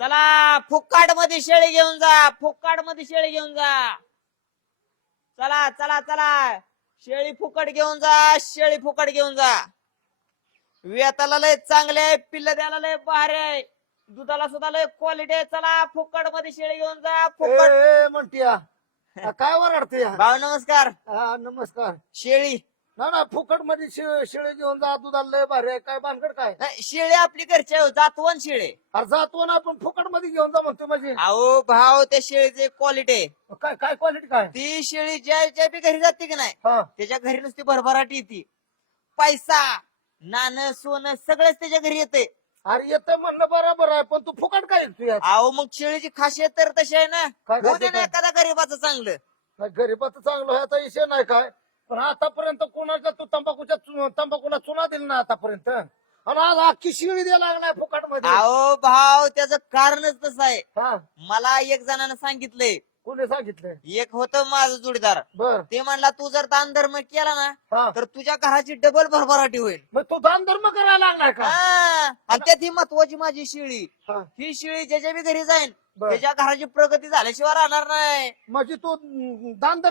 चला फुक्काट मध्ये शेळी घेऊन जा, फुक्काट मध्ये शेळी घेऊन जा. चला चला चला, शेळी फुकट घेऊन जा, शेळी फुकट घेऊन जा. वेताला लय चांगले आहे, पिल्ल द्यायला लय भारी आहे, दुधाला सुद्धा लय क्वालिटी आहे. चला फुकट मध्ये शेळी घेऊन जा, फुकट. म्हणतीया काय वरडते भाऊ नमस्कार. नमस्कार. शेळी ना फुकट मध्ये शेळी घेऊन जा, दुधाला लय भारी आहे. काय भानगड काय? नाही, शेळी आपली घरची आहे, जातवन शेळी. अरे जातो ना आपण फुकट मध्ये घेऊन जा म्हणतो म्हणजे अहो भाव त्या शेळीची क्वालिटी आहे. काय काय क्वालिटी काय? ती शेळी ज्या बी घरी जाते की नाही, हा त्याच्या घरी नुसती भरभराट येते. पैसा नाणं सोनं सगळंच त्याच्या घरी येते. अरे येतं म्हणणं बरोबर आहे, पण तू फुकट काय तुझ्या अहो मग शेळीची खासियत तर तशी आहे ना, काय होऊ दे खासियत ना आहे? एखादा गरीबाचं चांगलं. गरीबाचं चांगलं ह्याचा विषय नाही काय, पण आतापर्यंत कोणाच्या तू तंबाखूला चुना दिला ना आतापर्यंत, आणि आज अख्खी शिळी द्यायला लागलाय फुकट मध्ये. अहो भाव त्याचं कारणच तसं आहे. हा मला एक जणानं सांगितलंय, कोणी सांगितलं? एक होतं माझं जोडीदार, बर ते म्हणला तू जर दान धर्म केला ना हा तर तुझ्या घराची डबल भरभराटी होईल. मग तू दान धर्म करायला लागलाय का? हा, आणि त्यात ही महत्वाची माझी शेळी, हा. ही शेळी ज्याच्या बी घरी जाईल बर. त्याच्या घराची प्रगती झाल्याशिवाय राहणार नाही. म्हणजे तू दान धर्म